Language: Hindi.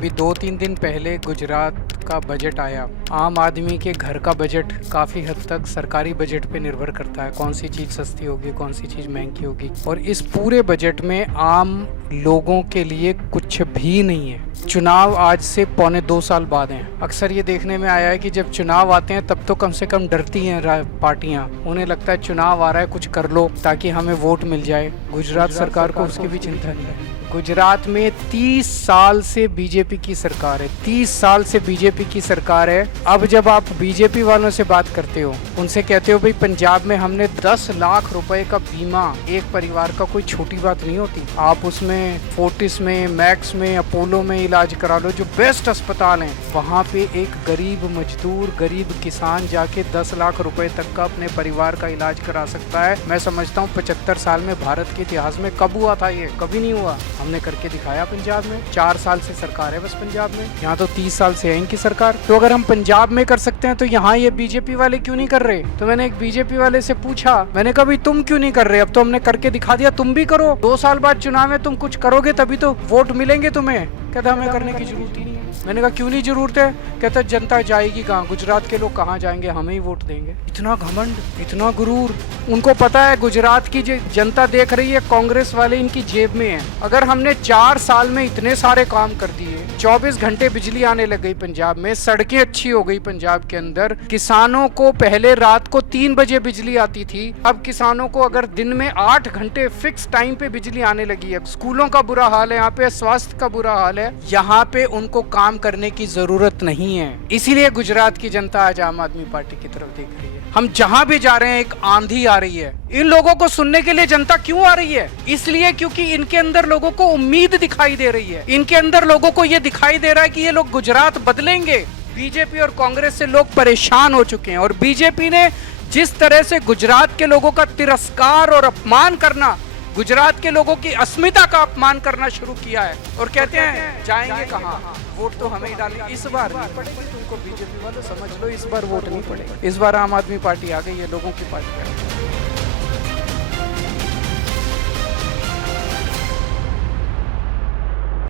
अभी 2-3 दिन पहले गुजरात का बजट आया। आम आदमी के घर का बजट काफ़ी हद तक सरकारी बजट पे निर्भर करता है, कौन सी चीज़ सस्ती होगी, कौन सी चीज़ महंगी होगी। और इस पूरे बजट में आम लोगों के लिए कुछ भी नहीं है। चुनाव आज से 1.25 साल बाद हैं। अक्सर ये देखने में आया है कि जब चुनाव आते हैं तब तो कम से कम डरती हैं पार्टियां। उन्हें लगता है चुनाव आ रहा है, कुछ कर लो ताकि हमें वोट मिल जाए। गुजरात सरकार को उसकी भी चिंता नहीं है। गुजरात में 30 साल से बीजेपी की सरकार है, 30 साल से बीजेपी की सरकार है। अब जब आप बीजेपी वालों से बात करते हो, उनसे कहते हो भाई पंजाब में हमने 10 लाख रुपए का बीमा, एक परिवार का कोई छोटी बात नहीं होती। आप उसमें फोर्टिस में, मैक्स में, अपोलो में इलाज करा लो, जो बेस्ट अस्पताल हैं। वहाँ पे एक गरीब मजदूर, गरीब किसान जाके 10 लाख रुपए तक का अपने परिवार का इलाज करा सकता है। मैं समझता हूँ 75 साल में भारत के इतिहास में कब हुआ था ये? कभी नहीं हुआ। हमने करके दिखाया पंजाब में। 4 साल से सरकार है बस पंजाब में, यहाँ तो 30 साल से है इनकी सरकार। तो अगर हम पंजाब में कर सकते हैं तो यहाँ ये बीजेपी वाले क्यों नहीं कर रहे? तो मैंने एक बीजेपी वाले से पूछा, मैंने कहा भाई तुम क्यों नहीं कर रहे? अब तो हमने करके दिखा दिया, तुम भी करो। 2 साल बाद चुनाव में तुम कुछ करोगे तभी तो वोट मिलेंगे तुम्हें। कहता हमें करने की जरूरत ही नहीं है। मैंने कहा क्यों नहीं जरूरत है? कहता जनता जाएगी कहाँ, गुजरात के लोग कहाँ जाएंगे, हमें ही वोट देंगे। इतना घमंड, इतना गुरूर। उनको पता है गुजरात की जो जनता देख रही है, कांग्रेस वाले इनकी जेब में है। अगर हमने 4 साल में इतने सारे काम कर दिए, 24 घंटे बिजली आने लग गई पंजाब में, सड़कें अच्छी हो गई पंजाब के अंदर, किसानों को पहले रात को 3 बजे बिजली आती थी, अब किसानों को अगर दिन में 8 घंटे फिक्स टाइम पे बिजली आने लगी है। स्कूलों का बुरा हाल है यहाँ पे, स्वास्थ्य का बुरा हाल है यहाँ पे, उनको काम करने की जरूरत नहीं है। इसीलिए गुजरात की जनता आज आम आदमी पार्टी की तरफ देख रही है। हम जहां भी जा रहे हैं एक आंधी आ रही है। इन लोगों को सुनने के लिए जनता क्यों आ रही है? इसलिए क्योंकि इनके अंदर लोगों को उम्मीद दिखाई दे रही है। इनके अंदर लोगों को ये दिखाई दे रहा है कि ये लोग गुजरात बदलेंगे। बीजेपी और कांग्रेस से लोग परेशान हो चुके हैं और बीजेपी ने जिस तरह से गुजरात के लोगों का तिरस्कार और अपमान करना, गुजरात के लोगों की अस्मिता का अपमान करना शुरू किया है और कहते हैं जाएंगे कहाँ, वोट तो हमें ही डालेंगे। इस बार नहीं पड़ेगी तुमको, बीजेपी वालों समझ लो, इस बार वोट नहीं पड़ेगा। इस बार आम आदमी पार्टी आ गई है, लोगों की पार्टी है।